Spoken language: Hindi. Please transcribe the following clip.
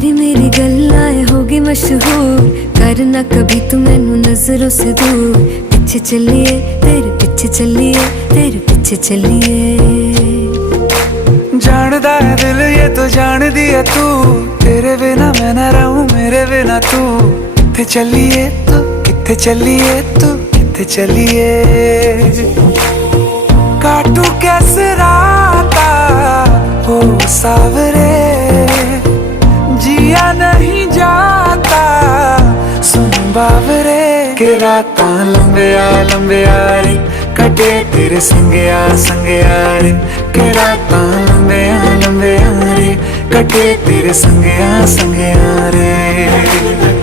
तेरी मेरी गल्लाएं होगी मशहूर, करना कभी तू मैनू नजरों से दूर। पीछे चलिए तेरे पीछे चलिए, तेरे पीछे चलिए। जानदा है दिल ये तो जान दिया तू, तेरे बिना मैं ना रहूं मेरे बिना तू। किथे चलिए तू, किथे चलिए तू, किथे चलिए। काटू कैसे राता हो सावरे, जिया नहीं जाता सुन बावरे। के राता लंबिया लंबिया रे, कटे तेरे संगया संगया रे। के राता लंबिया लंबिया रे, कटे तेरे संगया संगया रे।